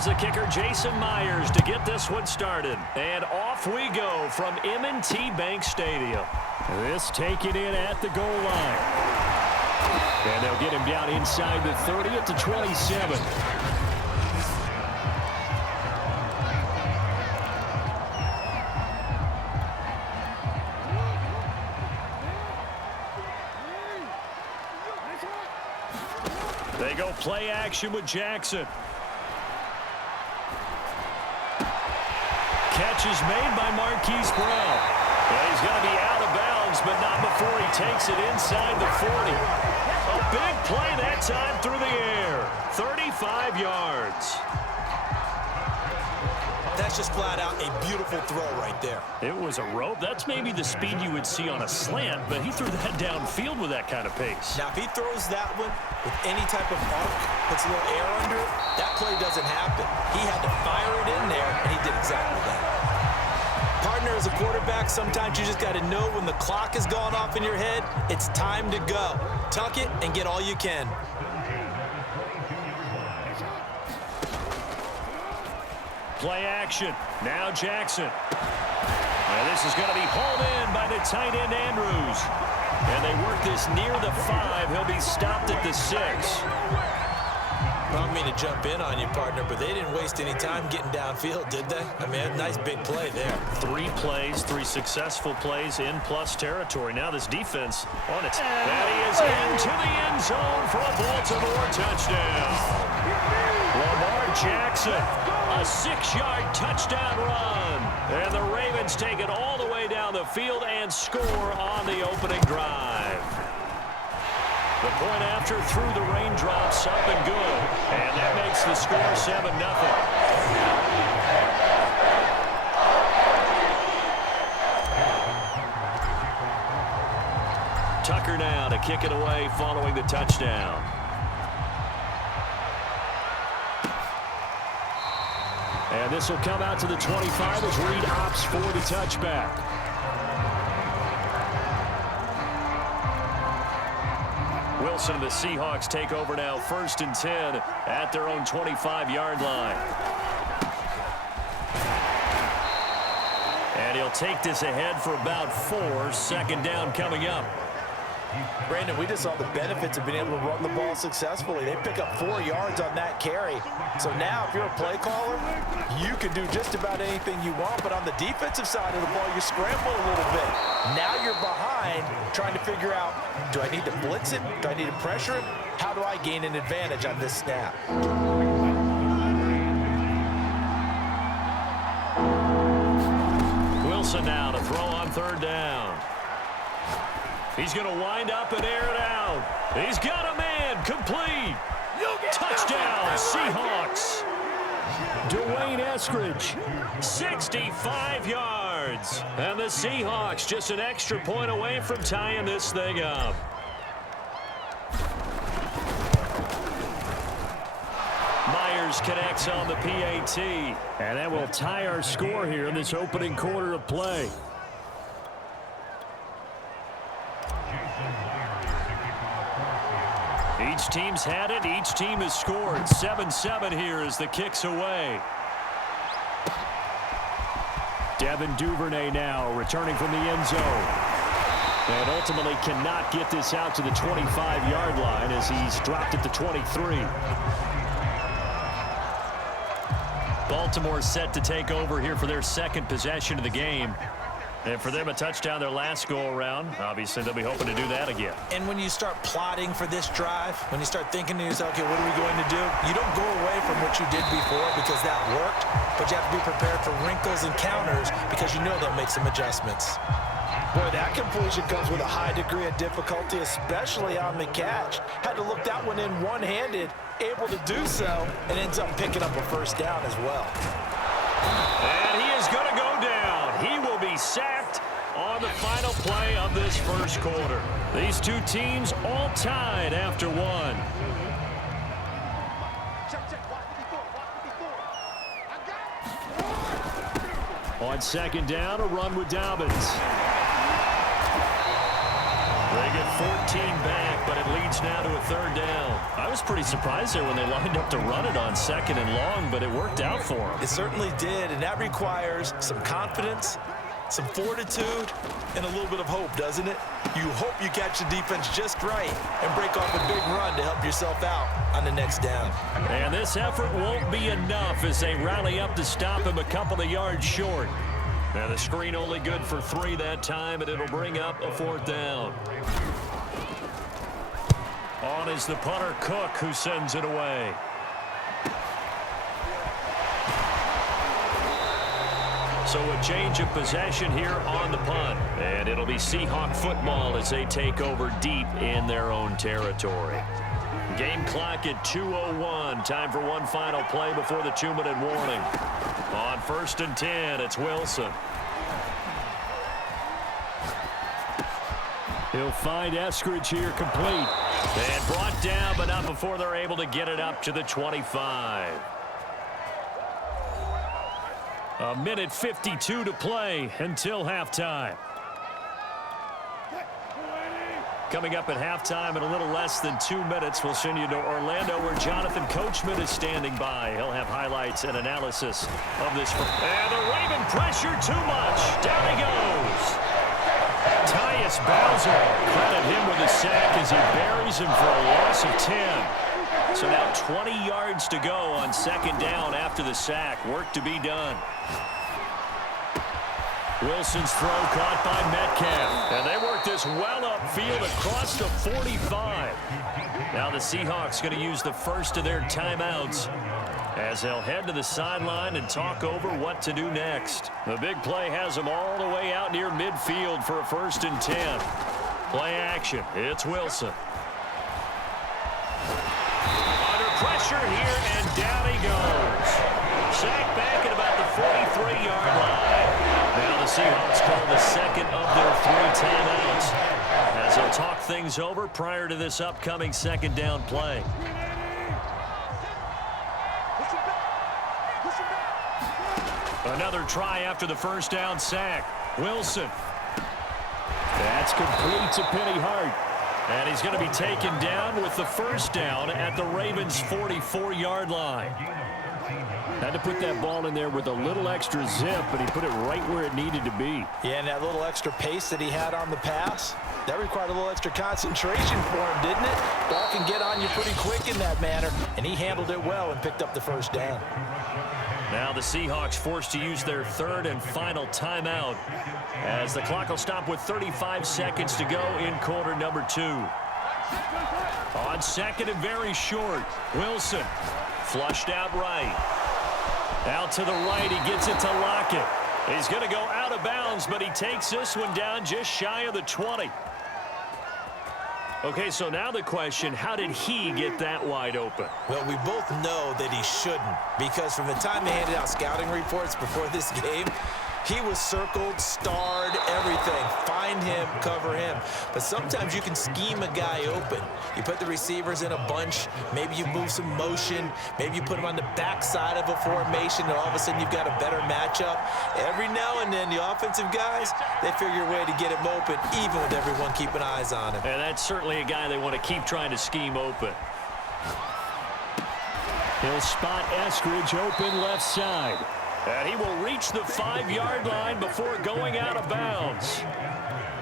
Here's the kicker, Jason Myers, to get this one started. And off we go from M&T Bank Stadium. This taken in at the goal line. And they'll get him down inside the 30 at the 27. They go play action with Jackson. Catch is made by Marquise Brown. Well, he's going to be out of bounds, but not before he takes it inside the 40. A big play that time through the air. 35 yards. That's just flat out a beautiful throw right there. It was a rope. That's maybe the speed you would see on a slant, but he threw that downfield with that kind of pace. Now, if he throws that one with any type of arc, puts a little air under it, that play doesn't happen. He had to fire it in there, and he did exactly that. Partner, as a quarterback, sometimes you just got to know when the clock has gone off in your head, it's time to go. Tuck it and get all you can. Play action. Now Jackson. And this is going to be hauled in by the tight end Andrews. And they work this near the 5. He'll be stopped at the 6. I don't mean to jump in on you, partner, but they didn't waste any time getting downfield, did they? I mean, a nice big play there. 3 plays, 3 successful plays in plus territory. Now this defense on its... And he is into the end zone for a Baltimore touchdown. Lamar Jackson, a 6-yard touchdown run. And the Ravens take it all the way down the field and score on the opening drive. The point after through the raindrops up and good. And that makes the score 7-0. Tucker now to kick it away following the touchdown. And this will come out to the 25 as Reed opts for the touchback. Wilson and the Seahawks take over now, 1st and 10 at their own 25-yard line. And he'll take this ahead for about 4. 2nd down coming up. Brandon, we just saw the benefits of being able to run the ball successfully. They pick up 4 yards on that carry. So now if you're a play caller, you can do just about anything you want. But on the defensive side of the ball, you scramble a little bit. Now you're behind trying to figure out, do I need to blitz it? Do I need to pressure it? How do I gain an advantage on this snap? Wilson now to throw on 3rd down. He's going to wind up and air it out. He's got a man, complete. Touchdown, Seahawks. Dwayne Eskridge, 65 yards. And the Seahawks just an extra point away from tying this thing up. Myers connects on the PAT. And that will tie our score here in this opening quarter of play. Each team's had it. Each team has scored. 7-7 here as the kick's away. Devin Duvernay now returning from the end zone. And ultimately cannot get this out to the 25-yard line as he's dropped at the 23. Baltimore set to take over here for their 2nd possession of the game. And for them, a touchdown their last go-around. Obviously, they'll be hoping to do that again. And when you start plotting for this drive, when you start thinking to yourself, okay, what are we going to do? You don't go away from what you did before because that worked, but you have to be prepared for wrinkles and counters because you know they'll make some adjustments. Boy, that completion comes with a high degree of difficulty, especially on the catch. Had to look that one in one-handed, able to do so, and ends up picking up a 1st down as well. And he is going to go down. He will be sacked on the final play of this 1st quarter. These 2 teams all tied after 1. On 2nd down, a run with Dobbins. They get 14 back, but it leads now to a third down. I was pretty surprised there when they lined up to run it on 2nd and long, but it worked out for them. It certainly did, and that requires some confidence, some fortitude, and a little bit of hope, doesn't it? You hope you catch the defense just right and break off a big run to help yourself out on the next down. And this effort won't be enough as they rally up to stop him a couple of yards short. And the screen only good for 3 that time, and it'll bring up a 4th down. On is the punter, Cook, who sends it away. So a change of possession here on the punt. And it'll be Seahawk football as they take over deep in their own territory. Game clock at 2:01. Time for one final play before the 2-minute warning. On 1st and 10, it's Wilson. He'll find Eskridge here complete. And brought down, but not before they're able to get it up to the 25. A minute 52 to play until halftime. Coming up at halftime in a little less than 2 minutes, we'll send you to Orlando where Jonathan Coachman is standing by. He'll have highlights and analysis of this. And the Raven pressure too much. Down he goes. Tyus Bowser, credit him with a sack as he buries him for a loss of 10. So now 20 yards to go on 2nd down after the sack. Work to be done. Wilson's throw caught by Metcalf. And they work this well upfield across the 45. Now the Seahawks going to use the first of their timeouts as they'll head to the sideline and talk over what to do next. The big play has them all the way out near midfield for a 1st and 10. Play action. It's Wilson. Under pressure here, and down he goes. Sacked back at about the 43-yard line. Now the Seahawks call the 2nd of their 3 timeouts as they'll talk things over prior to this upcoming 2nd down play. Another try after the 1st down sack. Wilson. That's complete to Penny Hart. And he's going to be taken down with the 1st down at the Ravens' 44-yard line. Had to put that ball in there with a little extra zip, but he put it right where it needed to be. Yeah, and that little extra pace that he had on the pass, that required a little extra concentration for him, didn't it? Ball can get on you pretty quick in that manner, and he handled it well and picked up the 1st down. Now the Seahawks forced to use their 3rd and final timeout as the clock will stop with 35 seconds to go in quarter number 2. On 2nd and very short, Wilson flushed out right. Out to the right, he gets it to Lockett. He's going to go out of bounds, but he takes this one down just shy of the 20. Okay, so now the question, how did he get that wide open? Well, we both know that he shouldn't, because from the time they handed out scouting reports before this game, he was circled, starred, everything. Find him, cover him. But sometimes you can scheme a guy open. You put the receivers in a bunch. Maybe you move some motion. Maybe you put him on the backside of a formation, and all of a sudden you've got a better matchup. Every now and then, the offensive guys, they figure a way to get him open, even with everyone keeping eyes on him. And that's certainly a guy they want to keep trying to scheme open. He'll spot Eskridge open left side. And he will reach the 5-yard line before going out of bounds.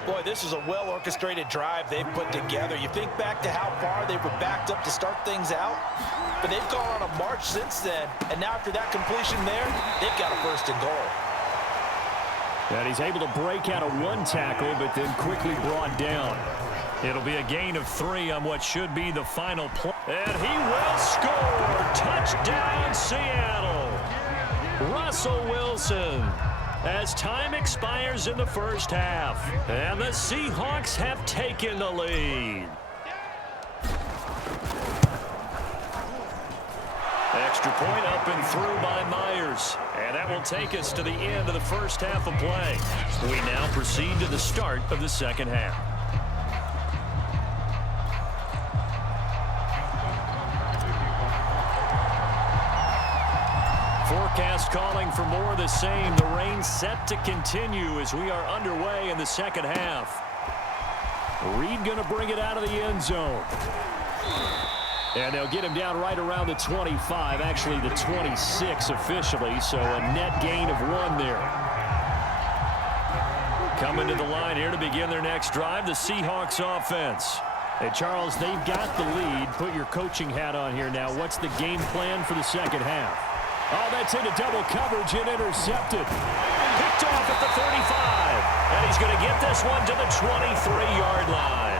Boy, this is a well-orchestrated drive they've put together. You think back to how far they were backed up to start things out, but they've gone on a march since then, and now after that completion there, they've got a 1st and goal. And he's able to break out of one tackle, but then quickly brought down. It'll be a gain of 3 on what should be the final play. And he will score. Touchdown, Seattle. Russell Wilson as time expires in the 1st half. And the Seahawks have taken the lead. Extra point up and through by Myers. And that will take us to the end of the 1st half of play. We now proceed to the start of the 2nd half. Forecast calling for more of the same. The rain set to continue as we are underway in the 2nd half. Reed going to bring it out of the end zone. And they'll get him down right around the 25, actually the 26 officially, so a net gain of 1 there. Coming to the line here to begin their next drive, the Seahawks offense. Hey, Charles, they've got the lead. Put your coaching hat on here now. What's the game plan for the second half? Oh, that's into double coverage and intercepted. Picked off at the 35. And he's going to get this one to the 23-yard line.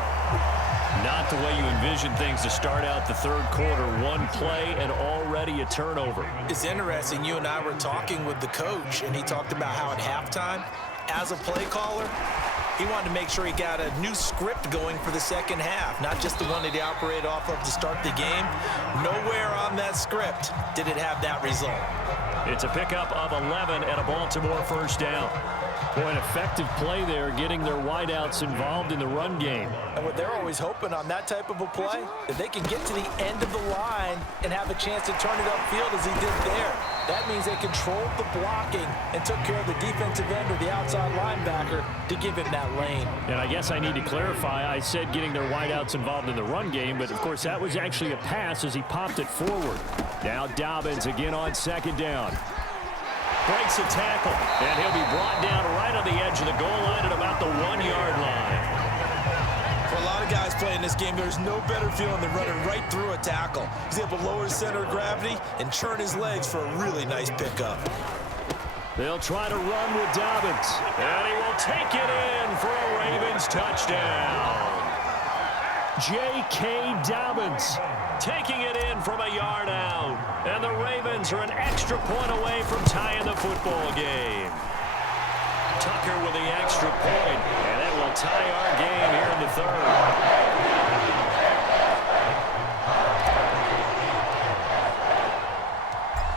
Not the way you envision things to start out the third quarter. One play and already a turnover. It's interesting. You and I were talking with the coach, and he talked about how at halftime, as a play caller, he wanted to make sure he got a new script going for the second half, not just the one that he operated off of to start the game. Nowhere on that script did it have that result. It's a pickup of 11 and a Baltimore first down. Boy, an effective play there, getting their wideouts involved in the run game. And what they're always hoping on that type of a play, if they can get to the end of the line and have a chance to turn it upfield as he did there. That means they controlled the blocking and took care of the defensive end or the outside linebacker to give him that lane. And I guess I need to clarify, I said getting their wideouts involved in the run game, but of course that was actually a pass as he popped it forward. Now Dobbins again on second down. Breaks a tackle, and he'll be brought down right on the edge of the goal line at about the 1-yard line. For a lot of guys playing this game, there's no better feeling than running right through a tackle. He's able to lower his center of gravity and churn his legs for a really nice pickup. They'll try to run with Dobbins, and he will take it in for a Ravens touchdown. J.K. Dobbins taking it in from a yard out. And the Ravens are an extra point away from tying the football game. Tucker with the extra point, and it will tie our game here in the third.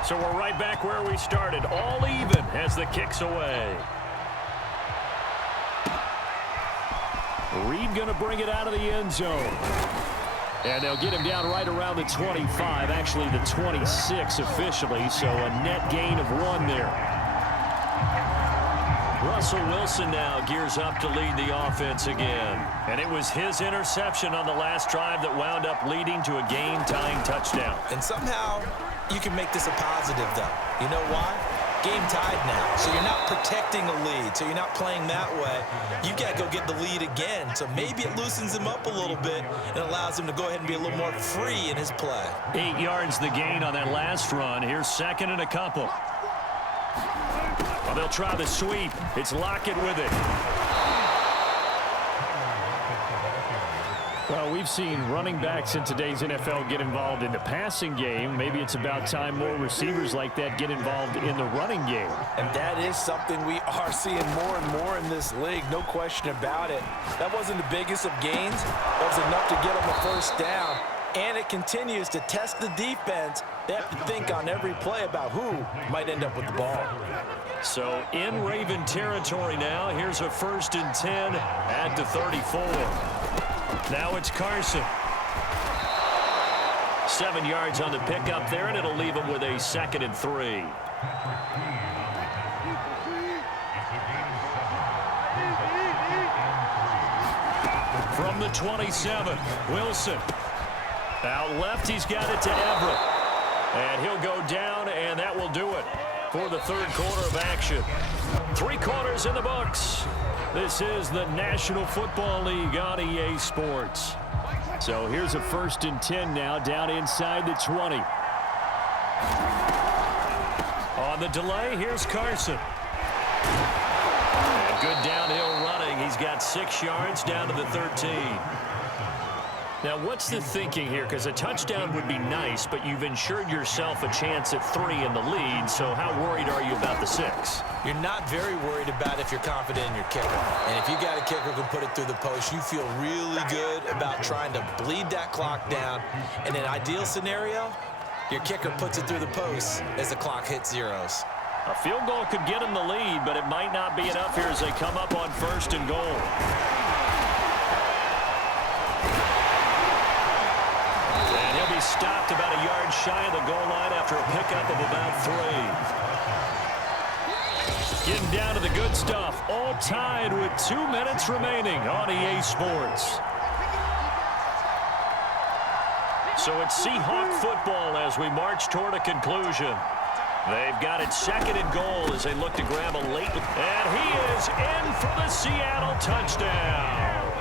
So we're right back where we started, all even as the kick's away. Reed going to bring it out of the end zone. And they'll get him down right around the 25, actually the 26 officially, so a net gain of 1 there. Russell Wilson now gears up to lead the offense again. And it was his interception on the last drive that wound up leading to a game-tying touchdown. And somehow you can make this a positive, though. You know why? Game tied now, so you're not protecting a lead, so you're not playing that way. You got to go get the lead again, so maybe it loosens him up a little bit and allows him to go ahead and be a little more free in his play. 8 yards the gain on that last run. Here's second and a couple. Well, they'll try the sweep. It's Lockett with it. Well, we've seen running backs in today's NFL get involved in the passing game. Maybe it's about time more receivers like that get involved in the running game. And that is something we are seeing more and more in this league, no question about it. That wasn't the biggest of gains. That was enough to get them a first down. And it continues to test the defense. They have to think on every play about who might end up with the ball. So in Raven territory now, here's a 1st and 10 at the 34. Now it's Carson. 7 yards on the pickup there, and it'll leave him with a 2nd and 3. From the 27, Wilson. Out left, he's got it to Everett. And he'll go down, and that will do it for the third quarter of action. 3 quarters in the books. This is the National Football League on EA Sports. So here's a 1st and 10 now, down inside the 20. On the delay, here's Carson. And good downhill running. He's got 6 yards down to the 13. Now, what's the thinking here? Because a touchdown would be nice, but you've ensured yourself a chance at 3 in the lead, so how worried are you about the 6? You're not very worried about if you're confident in your kicker. And if you got a kicker who can put it through the post, you feel really good about trying to bleed that clock down. In an ideal scenario, your kicker puts it through the post as the clock hits zeros. A field goal could get him the lead, but it might not be enough here as they come up on 1st and goal. Stopped about a yard shy of the goal line after a pickup of about 3. Getting down to the good stuff. All tied with 2 minutes remaining on EA Sports. So it's Seahawk football as we march toward a conclusion. They've got it second and goal as they look to grab a late. And he is in for the Seattle touchdown.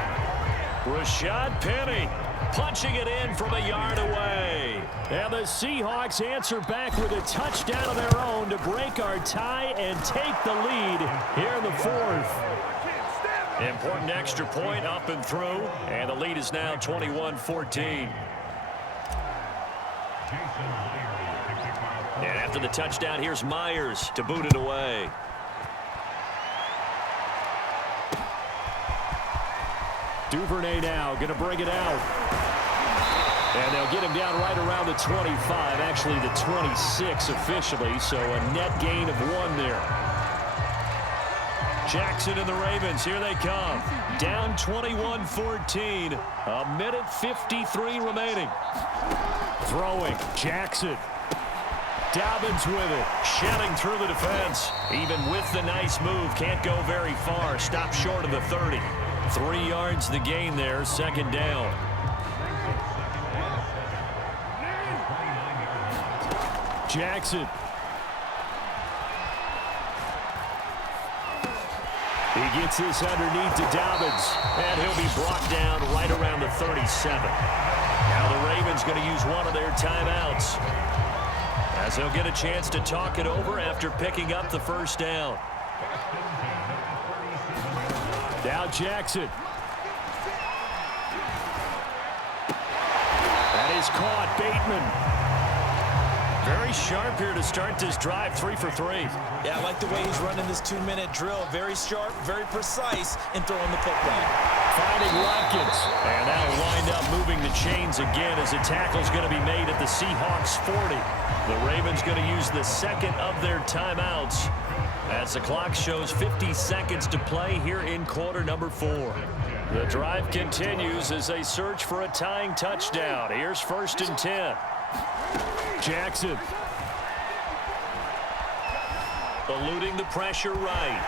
Rashad Penny punching it in from a yard away. And the Seahawks answer back with a touchdown of their own to break our tie and take the lead here in the fourth. Important extra point up and through. And the lead is now 21-14. And after the touchdown, here's Myers to boot it away. Duvernay now going to bring it out. And they'll get him down right around the 25, actually the 26 officially, so a net gain of 1 there. Jackson and the Ravens, here they come. Down 21-14, a minute 53 remaining. Throwing, Jackson. Dobbins with it, shedding through the defense. Even with the nice move, can't go very far. Stop short of the 30. 3 yards the gain there, second down. Jackson. He gets this underneath to Dobbins, and he'll be brought down right around the 37. Now the Ravens going to use one of their timeouts, as they'll get a chance to talk it over after picking up the first down. Now Jackson. That is caught. Bateman. Very sharp here to start this drive, 3 for 3. Yeah, I like the way he's running this 2-minute drill. Very sharp, very precise in throwing the football. Finding Watkins. And that'll wind up moving the chains again as a tackle's going to be made at the Seahawks 40. The Ravens going to use the second of their timeouts as the clock shows 50 seconds to play here in quarter number 4. The drive continues as they search for a tying touchdown. Here's 1st and 10. Jackson. Eluding the pressure right.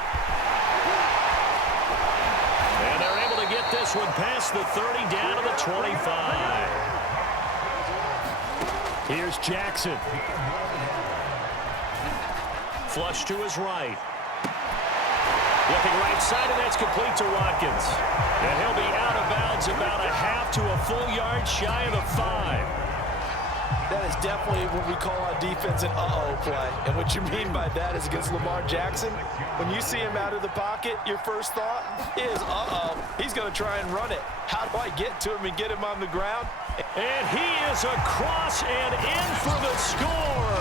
And they're able to get this one past the 30 down to the 25. Here's Jackson. Flush to his right. Looking right side, and that's complete to Watkins. And he'll be out of bounds about a half to a full yard shy of the 5. That is definitely what we call on defense an uh-oh play. And what you mean by that is against Lamar Jackson, when you see him out of the pocket, your first thought is, uh-oh, he's going to try and run it. How do I get to him and get him on the ground? And he is across and in for the score.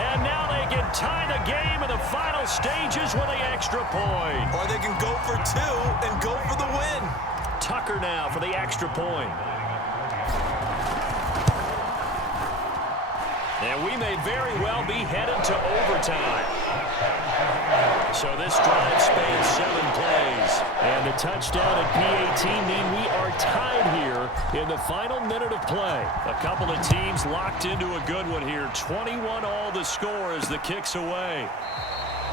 And now they can tie the game in the final stages with the extra point. Or they can go for 2 and go for the win. Tucker now for the extra point. And we may very well be headed to overtime. So this drive spans 7 plays. And the touchdown at PAT mean we are tied here in the final minute of play. A couple of teams locked into a good one here. 21 all the score as the kick's away.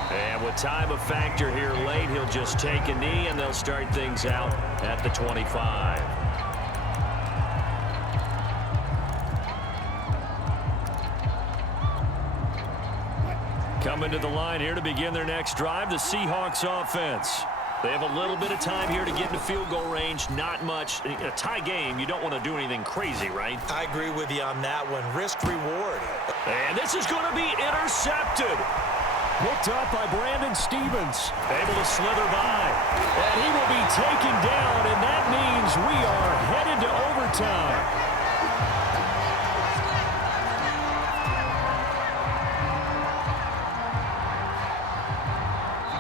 And with time a factor here late, he'll just take a knee and they'll start things out at the 25. Coming to the line here to begin their next drive, the Seahawks offense. They have a little bit of time here to get into field goal range. Not much. In a tie game, you don't want to do anything crazy, right? I agree with you on that one. Risk reward. And this is going to be intercepted. Picked up by Brandon Stevens. Able to slither by. And he will be taken down, and that means we are headed to overtime.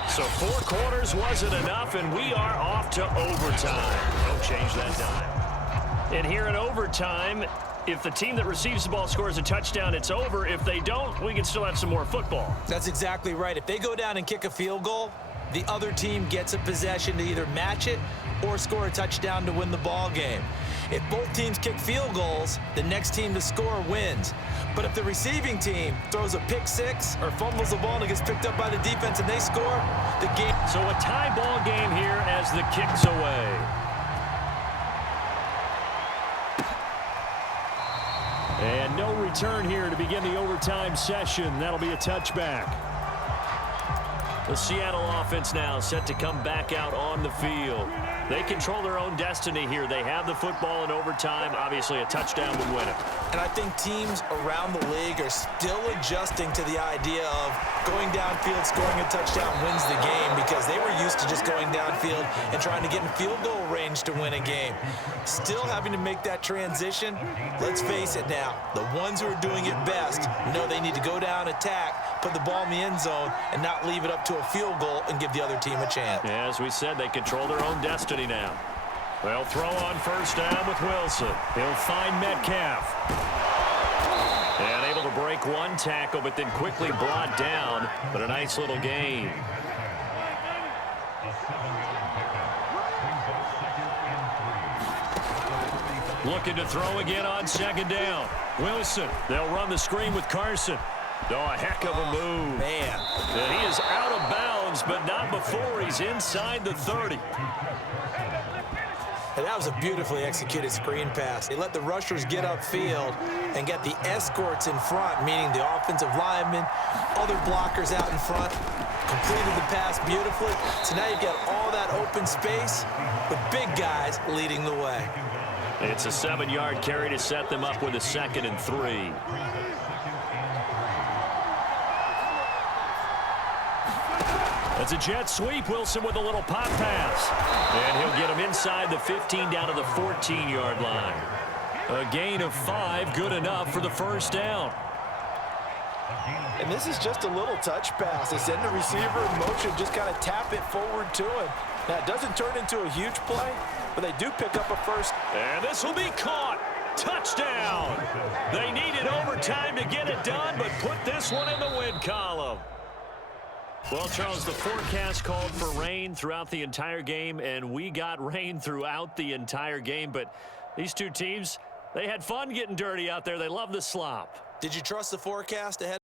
So 4 quarters wasn't enough, and we are off to overtime. Don't change that dime. And here in overtime, if the team that receives the ball scores a touchdown, it's over. If they don't, we can still have some more football. That's exactly right. If they go down and kick a field goal, the other team gets a possession to either match it or score a touchdown to win the ball game. If both teams kick field goals, the next team to score wins. But if the receiving team throws a pick six or fumbles the ball and it gets picked up by the defense and they score, the game. So a tie ball game here as the kick's away. And no return here to begin the overtime session. That'll be a touchback. The Seattle offense now set to come back out on the field. They control their own destiny here. They have the football in overtime. Obviously, a touchdown would win it. And I think teams around the league are still adjusting to the idea of going downfield, scoring a touchdown wins the game, because they were used to just going downfield and trying to get in field goal range to win a game. Still having to make that transition. Let's face it now, the ones who are doing it best know they need to go down, attack, put the ball in the end zone, and not leave it up to a field goal and give the other team a chance. Yeah, as we said, they control their own destiny now. They'll throw on first down with Wilson. He'll find Metcalf. And able to break one tackle, but then quickly brought down. But a nice little gain. Looking to throw again on second down. Wilson. They'll run the screen with Carson. Oh, a heck of a move. Man. And he is out of bounds, but not before he's inside the 30. And that was a beautifully executed screen pass. They let the rushers get upfield and get the escorts in front, meaning the offensive linemen, other blockers out in front, completed the pass beautifully. So now you've got all that open space with big guys leading the way. It's a 7-yard carry to set them up with a 2nd and 3. It's a jet sweep. Wilson with a little pop pass. And he'll get him inside the 15 down to the 14-yard line. A gain of 5, good enough for the first down. And this is just a little touch pass. They send the receiver in motion, just kind of tap it forward to him. Now, it doesn't turn into a huge play, but they do pick up a first. And this will be caught. Touchdown. They needed overtime to get it done, but put this one in the win column. Well, Charles, the forecast called for rain throughout the entire game, and we got rain throughout the entire game. But these two teams, they had fun getting dirty out there. They love the slop. Did you trust the forecast ahead?